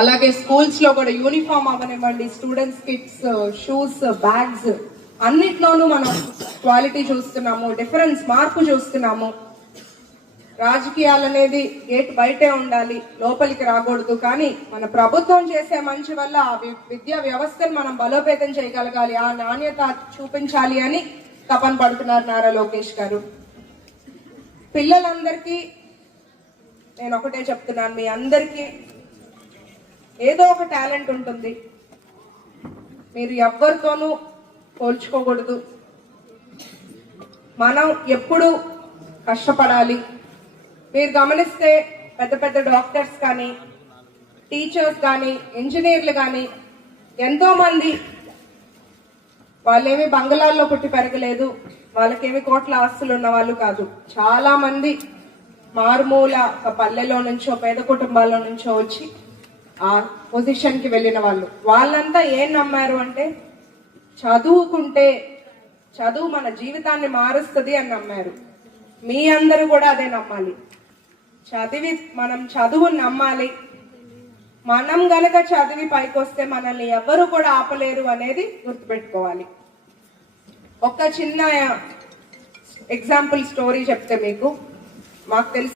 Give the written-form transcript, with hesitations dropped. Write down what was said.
అలాగే స్కూల్స్ లో కూడా యూనిఫామ్ అవనివ్వండి, స్టూడెంట్స్ కిట్స్, షూస్, బ్యాగ్స్ అన్నిట్లోనూ మనం క్వాలిటీ చూస్తున్నాము, డిఫరెన్స్ మార్పు చూస్తున్నాము. రాజకీయాలు అనేది గేట్ బయటే ఉండాలి, లోపలికి రాకూడదు. కానీ మన ప్రభుత్వం చేసే మంచి వల్ల ఆ విద్యా వ్యవస్థను మనం బలోపేతం చేయగలగాలి, ఆ నాణ్యత చూపించాలి అని తపన పడుతున్నారు నారా లోకేష్ గారు. పిల్లలందరికీ నేను ఒకటే చెప్తున్నాను, మీ అందరికీ ఏదో ఒక టాలెంట్ ఉంటుంది, మీరు ఎవ్వరితోనూ పోల్చుకోకూడదు. మనం ఎప్పుడు కష్టపడాలి. మీరు గమనిస్తే పెద్ద పెద్ద డాక్టర్స్ కానీ, టీచర్స్ కానీ, ఇంజనీర్లు కానీ ఎంతో మంది వాళ్ళేమి బంగళాల్లో పుట్టి పెరగలేదు, వాళ్ళకేమి కోట్ల ఆస్తులు ఉన్న వాళ్ళు కాదు. చాలా మంది మారుమూల ఒక పల్లెలో నుంచో పేద కుటుంబాల్లో నుంచో వచ్చి ఆ పొజిషన్ కి వెళ్ళిన వాళ్ళు. వాళ్ళంతా ఏం నమ్మారు అంటే చదువుకుంటే చదువు మన జీవితాన్ని మారుస్తుంది అని నమ్మారు. మీ అందరూ కూడా అదే నమ్మాలి. మనం చదువుని నమ్మాలి. మనం గనక చదివి పైకి వస్తే మనల్ని ఎవరు కూడా ఆపలేరు అనేది గుర్తుపెట్టుకోవాలి. ఒక చిన్న ఎగ్జాంపుల్ స్టోరీ చెప్తే మీకు, మాకు తెలిసి